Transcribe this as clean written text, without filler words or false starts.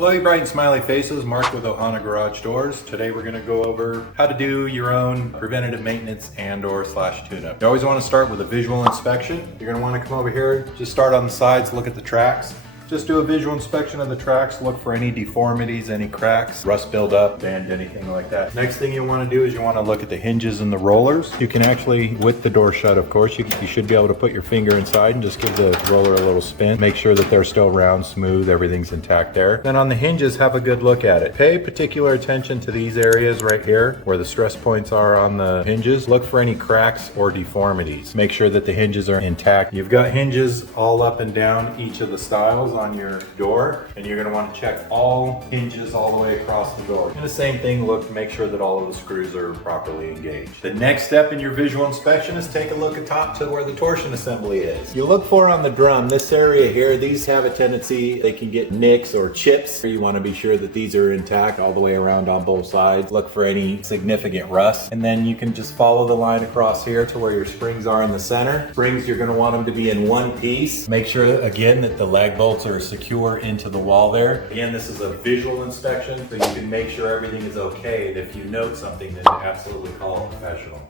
Hello, you bright and smiley faces. Mark with Ohana Garage Doors. Today we're going to go over how to do your own preventative maintenance and/or tune-up. You always want to start with a visual inspection. You're going to want to come over here, just start on the sides, look at the tracks. Just do a visual inspection of the tracks, look for any deformities, any cracks, rust buildup, bend, anything like that. Next thing you want to do is you want to look at the hinges and the rollers. You can actually, with the door shut of course, you should be able to put your finger inside and just give the roller a little spin. Make sure that they're still round, smooth, everything's intact there. Then on the hinges, have a good look at it. Pay particular attention to these areas right here where the stress points are on the hinges. Look for any cracks or deformities. Make sure that the hinges are intact. You've got hinges all up and down each of the stiles on your door, and you're going to want to check all hinges all the way across the door. And the same thing, look, make sure that all of the screws are properly engaged. The next step in your visual inspection is take a look atop to where the torsion assembly is. You look for on the drum, this area here, these have a tendency, they can get nicks or chips. You want to be sure that these are intact all the way around on both sides. Look for any significant rust, and then you can just follow the line across here to where your springs are in the center. Springs, you're going to want them to be in one piece. Make sure again that the lag bolts are secure into the wall there. Again, this is a visual inspection, so you can make sure everything is okay. And if you note something, then absolutely call a professional.